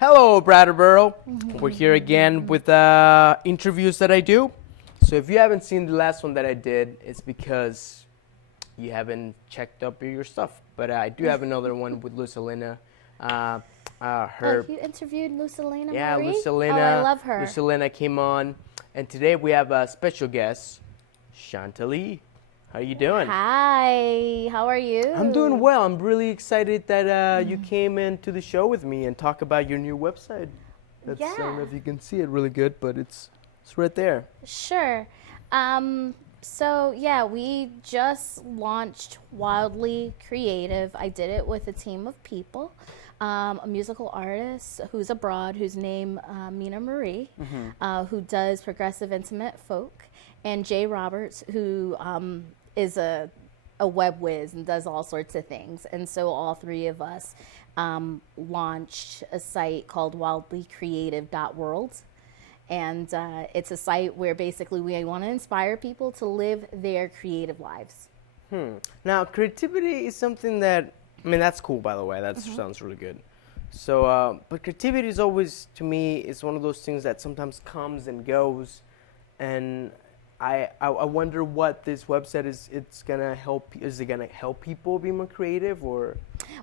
Hello, Brattleboro. We're here again with interviews that I do. So if you haven't seen the last one that I did, it's because you haven't checked up your stuff. But I do have another one with Lucilina. You interviewed Lucilina Yeah, Marie? Lucilina. Oh, I love her. Lucilina came on. And today we have a special guest, Shanta L. How you doing? Hi, how are you? I'm doing well. I'm really excited that you came into the show with me and talk about your new website. I don't know if you can see it really good, but it's right there. Sure. We just launched Wildly Creative. I did it with a team of people. A musical artist who's abroad, whose name Mina Marie, who does progressive intimate folk, and Jay Roberts, who is a web whiz and does all sorts of things. And so all three of us launched a site called wildlycreative.world. And it's a site where basically we want to inspire people to live their creative lives. Now, creativity is something that, that's cool, by the way. That sounds really good. So, but creativity is always, to me, it's one of those things that sometimes comes and goes. And I wonder what this website is gonna help. Is it gonna help people be more creative, or?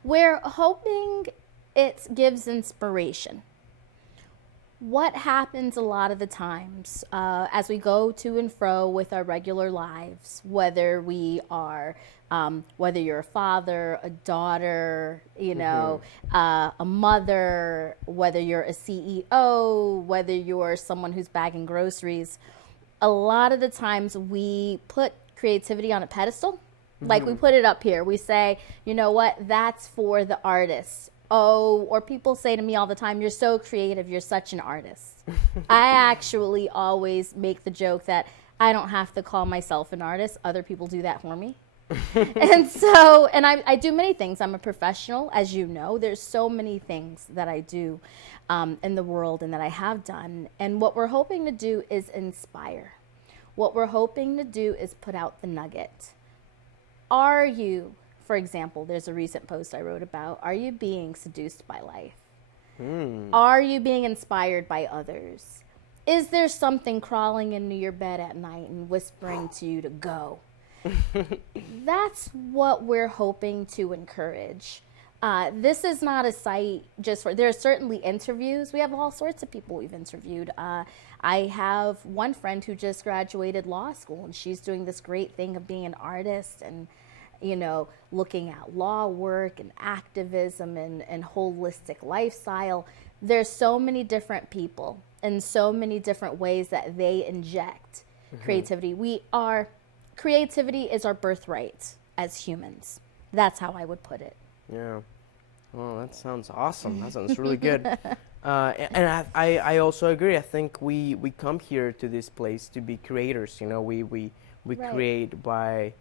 We're hoping it gives inspiration. What happens a lot of the times as we go to and fro with our regular lives, whether we are, whether you're a father, a daughter, a mother, whether you're a CEO, whether you're someone who's bagging groceries, a lot of the times we put creativity on a pedestal. Like we put it up here. We say, you know what, that's for the artists. Oh, or people say to me all the time, you're so creative, you're such an artist. I actually always make the joke that I don't have to call myself an artist. Other people do that for me. And I do many things. I'm a professional, as you know. There's so many things that I do in the world and that I have done. And what we're hoping to do is inspire. What we're hoping to do is put out the nugget. Are you, for example, there's a recent post I wrote about, are you being seduced by life? Are you being inspired by others? Is there something crawling into your bed at night and whispering to you to go? That's what we're hoping to encourage. This is not a site just for, there are certainly interviews. We have all sorts of people we've interviewed. I have one friend who just graduated law school, and she's doing this great thing of being an artist and, looking at law work and activism and holistic lifestyle. There's so many different people and so many different ways that they inject creativity. Creativity is our birthright as humans. That's how I would put it. Yeah. Well, that sounds awesome. That sounds really good. And I also agree. I think we come here to this place to be creators. We create by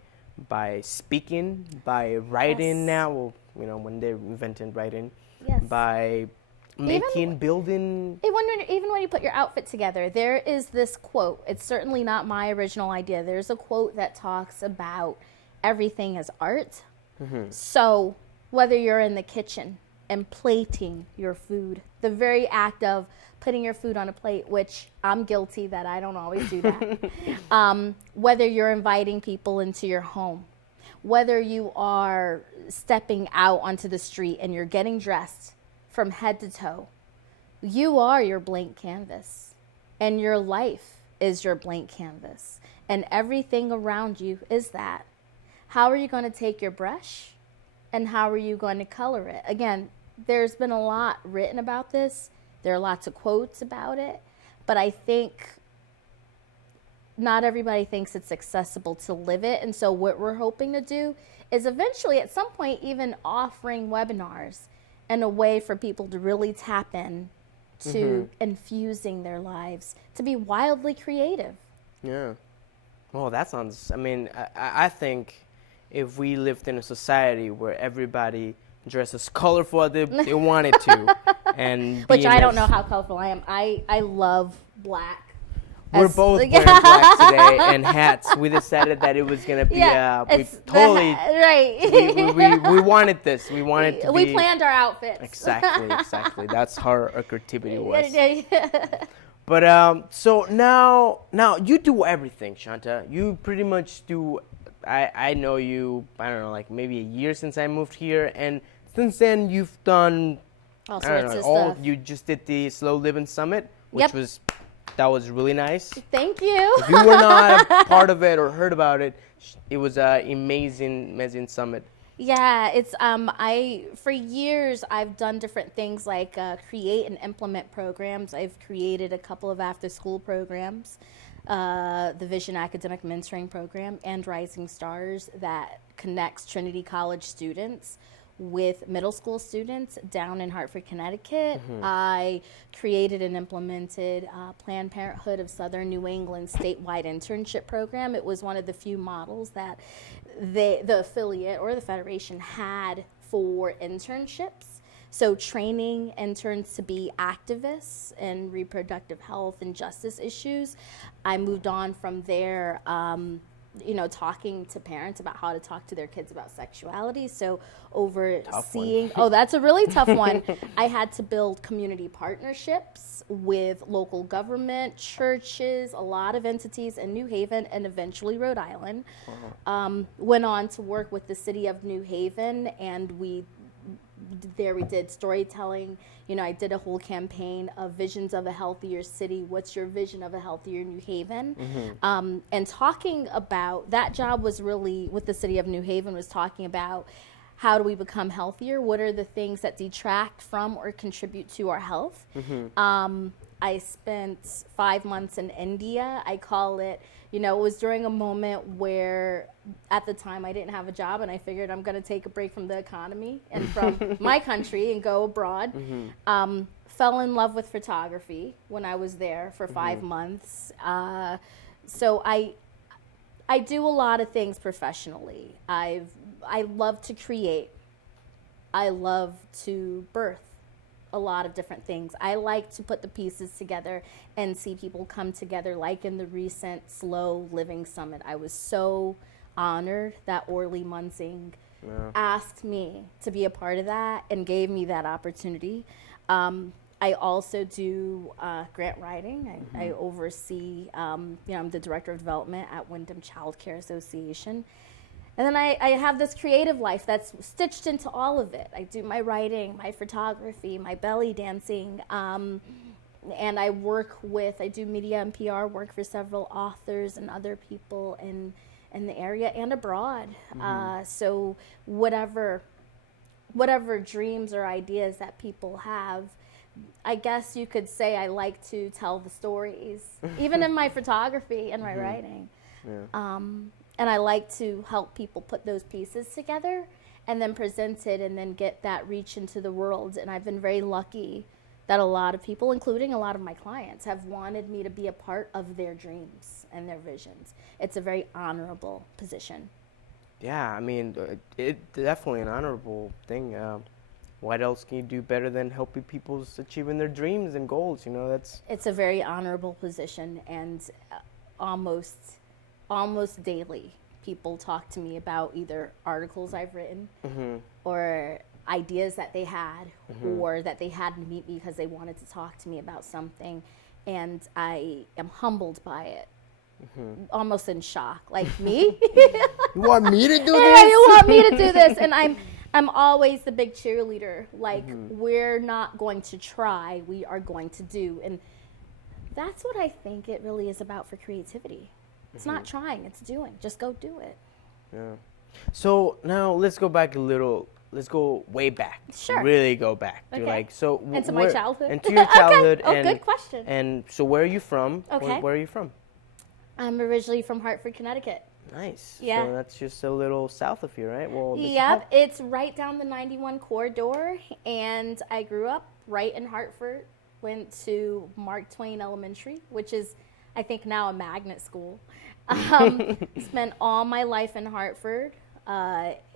speaking, by writing now. Well, when they invented writing, by making, building. Even when you put your outfit together, there is this quote. It's certainly not my original idea. There's a quote that talks about everything as art. So whether you're in the kitchen and plating your food, the very act of putting your food on a plate, which I'm guilty that I don't always do that. Whether you're inviting people into your home, whether you are stepping out onto the street and you're getting dressed from head to toe, you are your blank canvas, and your life is your blank canvas, and everything around you is that. How are you going to take your brush, and how are you going to color it? Again, there's been a lot written about this. There are lots of quotes about it, but I think not everybody thinks it's accessible to live it. And so what we're hoping to do is eventually at some point even offering webinars and a way for people to really tap in to infusing their lives, to be wildly creative. Yeah. Well, that sounds, I think if we lived in a society where everybody dress as colorful as they wanted to, and which I don't know how colorful I am. I love black. We're both wearing black today and hats. We decided that it was gonna be. We wanted this. We wanted to. We planned our outfits. Exactly. That's how our creativity was. But so now you do everything, Shanta. You pretty much do. I know you. I don't know, like maybe a year since I moved here, and since then you've done. All sorts of stuff. You just did the Slow Living Summit, which was really nice. Thank you. If you were not a part of it or heard about it, it was an amazing summit. Yeah, it's for years I've done different things like create and implement programs. I've created a couple of after-school programs, the Vision Academic Mentoring Program and Rising Stars that connects Trinity College students with middle school students down in Hartford, Connecticut. I created and implemented Planned Parenthood of Southern New England statewide internship program. It was one of the few models that the affiliate or the federation had for internships. So training interns to be activists in reproductive health and justice issues. I moved on from there, talking to parents about how to talk to their kids about sexuality. So overseeing, that's a really tough one. I had to build community partnerships with local government, churches, a lot of entities in New Haven and eventually Rhode Island. Went on to work with the city of New Haven, and we did storytelling. I did a whole campaign of visions of a healthier city. What's your vision of a healthier New Haven? And talking about that job was really with the city of New Haven was talking about how do we become healthier? What are the things that detract from or contribute to our health? I spent 5 months in India. I call it, it was during a moment where at the time I didn't have a job and I figured I'm going to take a break from the economy and from my country and go abroad. Fell in love with photography when I was there for 5 months. So I do a lot of things professionally. I love to create. I love to birth a lot of different things. I like to put the pieces together and see people come together, like in the recent Slow Living Summit. I was so honored that Orly Munsing asked me to be a part of that and gave me that opportunity. I also do grant writing. I oversee, I'm the Director of Development at Wyndham Child Care Association. And then I have this creative life that's stitched into all of it. I do my writing, my photography, my belly dancing, and I do media and PR work for several authors and other people in the area and abroad. So whatever dreams or ideas that people have, I guess you could say I like to tell the stories, even in my photography and my writing. And I like to help people put those pieces together and then present it and then get that reach into the world. And I've been very lucky that a lot of people, including a lot of my clients, have wanted me to be a part of their dreams and their visions. It's a very honorable position. Yeah, I mean, it's definitely an honorable thing. What else can you do better than helping people achieving their dreams and goals? It's a very honorable position, and almost daily people talk to me about either articles I've written or ideas that they had or that they had to meet me because they wanted to talk to me about something, and I am humbled by it. Almost in shock, like me. You want me to do this? Yeah, you want me to do this, and I'm always the big cheerleader. Like we're not going to try, we are going to do, and that's what I think it really is about for creativity. It's not trying, it's doing. Just go do it. Yeah. So now let's go back a little. Let's go way back. Sure. Really go back. Okay. Into my childhood. Into your childhood. Okay. Good question. And so where are you from? Okay. Where are you from? I'm originally from Hartford, Connecticut. Nice. Yeah. So that's just a little south of here, right? Well. Yep. It's right down the 91 corridor, and I grew up right in Hartford. Went to Mark Twain Elementary, which is, I think, now a magnet school. Spent all my life in Hartford.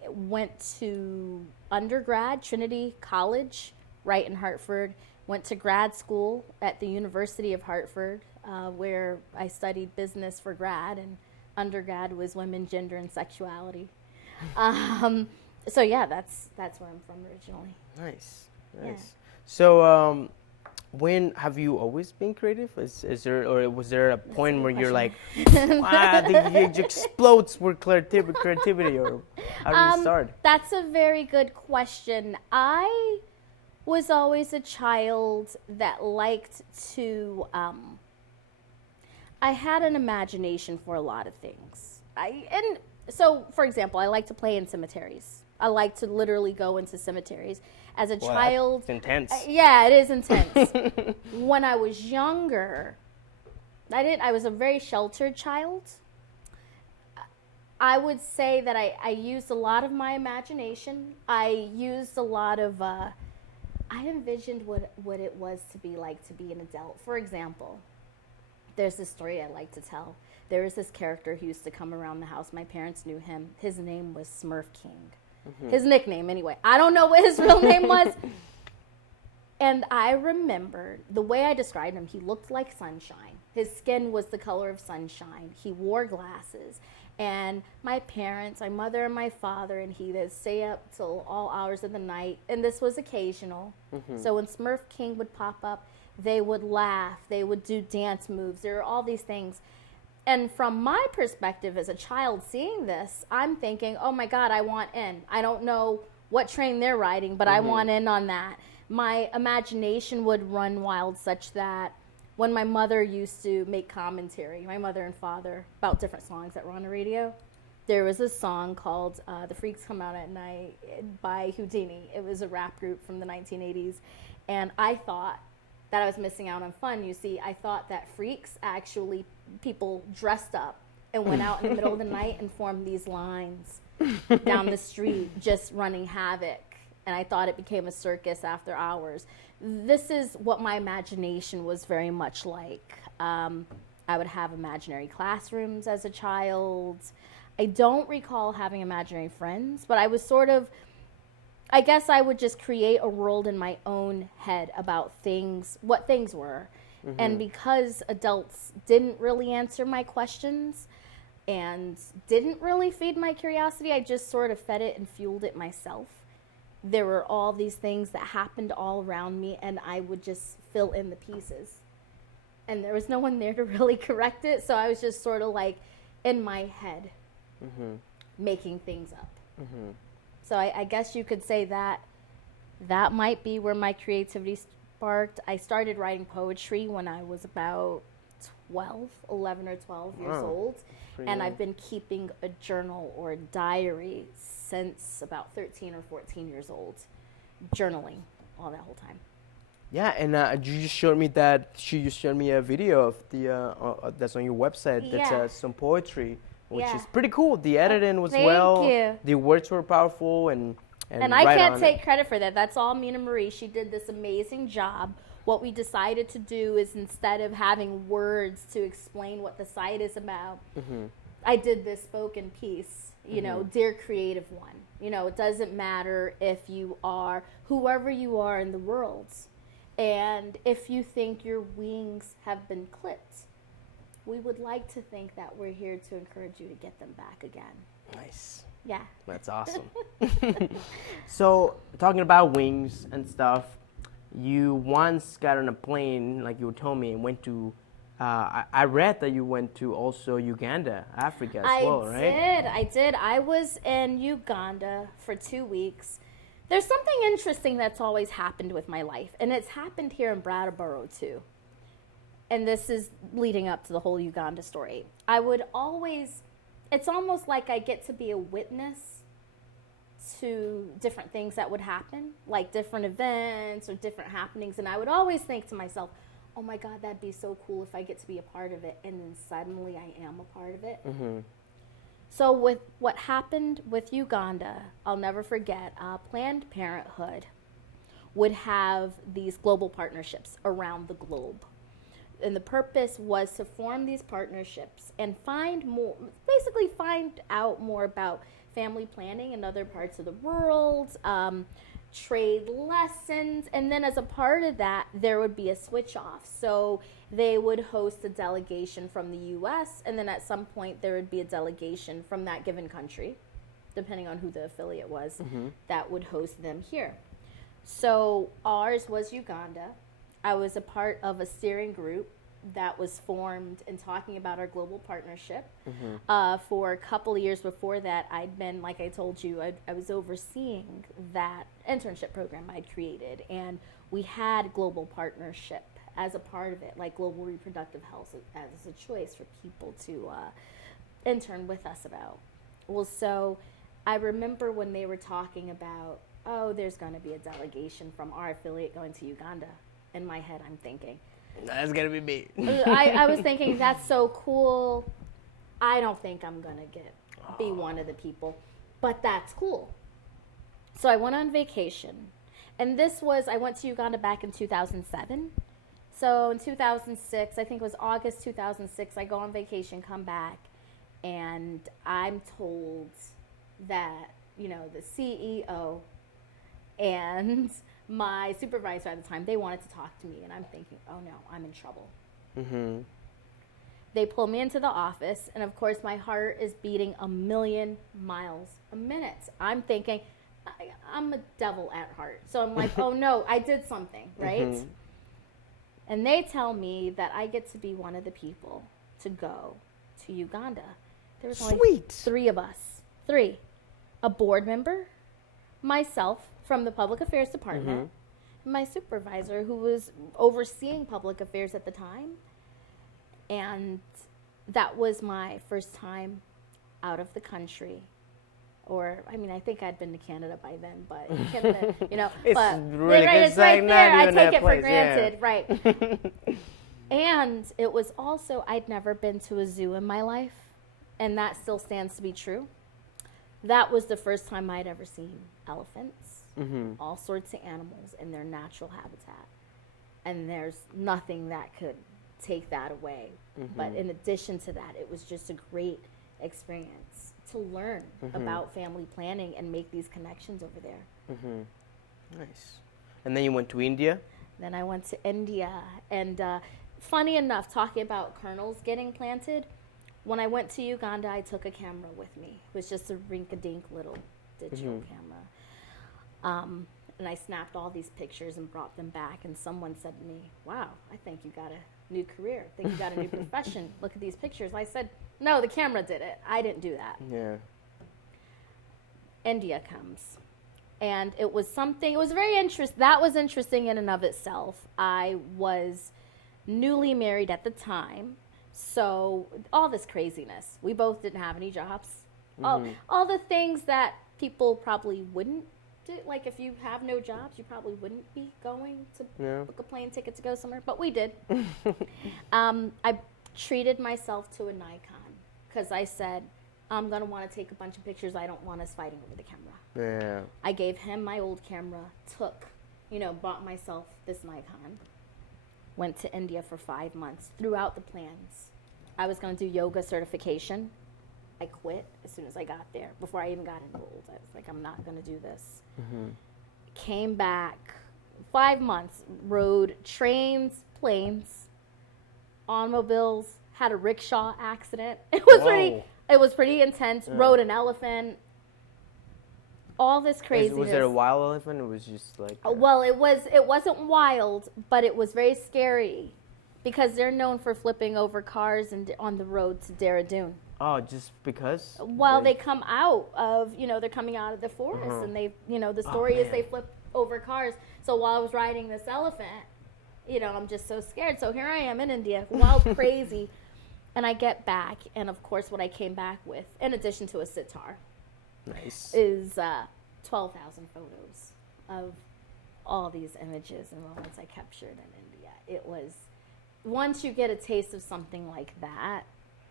Went to undergrad, Trinity College, right in Hartford. went to grad school at the University of Hartford, where I studied business for grad, and undergrad was women, gender, and sexuality. So yeah, that's where I'm from originally. Nice. Yeah. So, when have you always been creative? Is there, or was there a point where you're like, the age explodes with creativity, or how did it start? That's a very good question. I was always a child that liked to. I had an imagination for a lot of things. So, for example, I like to play in cemeteries. I like to literally go into cemeteries. As a child, that's intense. Yeah, it is intense. When I was younger, I was a very sheltered child. I would say that I used a lot of my imagination. I used a lot of, I envisioned what it was to be like to be an adult. For example, there's this story I like to tell. There was this character who used to come around the house. My parents knew him. His name was Smurf King. His nickname, anyway. I don't know what his real name was. And I remember the way I described him, he looked like sunshine. His skin was the color of sunshine. He wore glasses. And my parents, my mother and my father, and he, they'd stay up till all hours of the night. And this was occasional. So when Smurf King would pop up, they would laugh. They would do dance moves. There were all these things. And from my perspective as a child seeing this, I'm thinking, oh my God, I want in. I don't know what train they're riding, but I want in on that. My imagination would run wild such that when my mother used to make commentary, my mother and father, about different songs that were on the radio, there was a song called The Freaks Come Out at Night by Houdini. It was a rap group from the 1980s. And I thought that I was missing out on fun. You see, I thought that freaks actually people dressed up and went out in the middle of the night and formed these lines down the street, just running havoc. And I thought it became a circus after hours. This is what my imagination was very much like. I would have imaginary classrooms as a child. I don't recall having imaginary friends, but I was sort of, I guess I would just create a world in my own head about things, what things were. And because adults didn't really answer my questions and didn't really feed my curiosity, I just sort of fed it and fueled it myself. There were all these things that happened all around me, and I would just fill in the pieces. And there was no one there to really correct it, so I was just sort of like in my head making things up. So I guess you could say that that might be where my creativity sparked. I started writing poetry when I was about 11 or 12 years old. And I've been keeping a journal or a diary since about 13 or 14 years old, journaling all that whole time. Yeah, and you just showed me you showed me a video of the that's on your website. That's some poetry, which is pretty cool. The editing was Thank you. The words were powerful, and I can't take credit for that. That's all Mina Marie. She did this amazing job. What we decided to do is, instead of having words to explain what the site is about, I did this spoken piece, you know, Dear Creative One. You know, it doesn't matter if you are whoever you are in the world. And if you think your wings have been clipped, we would like to think that we're here to encourage you to get them back again. Nice. Yeah. That's awesome. So, talking about wings and stuff, you once got on a plane, like you told me, and went to, I read that you went to also Uganda, Africa as well, right? I did. I was in Uganda for 2 weeks. There's something interesting that's always happened with my life, and it's happened here in Brattleboro too. And this is leading up to the whole Uganda story. I would always, it's almost like I get to be a witness to different things that would happen, like different events or different happenings. And I would always think to myself, oh my God, that'd be so cool if I get to be a part of it. And then suddenly I am a part of it. So with what happened with Uganda, I'll never forget, Planned Parenthood would have these global partnerships around the globe. And the purpose was to form these partnerships and find out more about family planning in other parts of the world, trade lessons, and then as a part of that, there would be a switch off. So they would host a delegation from the U.S., and then at some point there would be a delegation from that given country, depending on who the affiliate was, that would host them here. So ours was Uganda. I was a part of a steering group that was formed and talking about our global partnership. For a couple of years before that, I'd been, like I told you, I was overseeing that internship program I'd created, and we had global partnership as a part of it, like global reproductive health as a choice for people to intern with us about. Well, so I remember when they were talking about, oh, there's going to be a delegation from our affiliate going to Uganda. In my head, I'm thinking, that's going to be me. I was thinking, that's so cool. I don't think I'm going to be one of the people, but that's cool. So I went on vacation. And I went to Uganda back in 2007. So in 2006, I think it was August 2006, I go on vacation, come back, and I'm told that, the CEO and my supervisor at the time, they wanted to talk to me, and I'm thinking, oh no, I'm in trouble. They pull me into the office, and of course my heart is beating 1,000,000 miles a minute. I'm thinking, I'm a devil at heart. So I'm like, oh no, I did something, right? And they tell me that I get to be one of the people to go to Uganda. There was only 3 of us. 3. A board member, myself from the public affairs department, my supervisor who was overseeing public affairs at the time. And that was my first time out of the country. Or, I think I'd been to Canada by then, but Canada, it's but really right, good. it's right there. I take it for place, granted, right? And it was also, I'd never been to a zoo in my life, and that still stands to be true. That was the first time I'd ever seen elephants, all sorts of animals in their natural habitat. And there's nothing that could take that away. But in addition to that, it was just a great experience to learn about family planning and make these connections over there. Nice. And then you went to India? Then I went to India. And funny enough, talking about kernels getting planted, when I went to Uganda, I took a camera with me. It was just a rink-a-dink little digital camera. And I snapped all these pictures and brought them back. And someone said to me, wow, I think you got a new career. I think you got a new profession. Look at these pictures. I said, no, the camera did it. I didn't do that. Yeah. India comes. And it was something, it was very interesting. That was interesting in and of itself. I was newly married at the time. So all this craziness. We both didn't have any jobs. All the things that people probably wouldn't do. Like if you have no jobs, you probably wouldn't be going to book a plane ticket to go somewhere. But we did. I treated myself to a Nikon because I said, I'm going to want to take a bunch of pictures. I don't want us fighting over the camera. Yeah. I gave him my old camera, bought myself this Nikon, went to India for 5 months, threw out the plans. I was going to do yoga certification. I quit as soon as I got there, before I even got enrolled. I was like, I'm not going to do this. Came back, 5 months, rode trains, planes, automobiles, had a rickshaw accident. It was pretty intense. Yeah. Rode an elephant. All this craziness. Was there a wild elephant? It was just like. Well, it wasn't wild, but it was very scary, because they're known for flipping over cars and on the road to Dehradun. Oh, just because? Well, they come out of, they're coming out of the forest, and they, the story is they flip over cars. So while I was riding this elephant, I'm just so scared. So here I am in India, wild, crazy. And I get back, and of course what I came back with, in addition to a sitar, is 12,000 photos of all these images and moments I captured in India. It was, once you get a taste of something like that,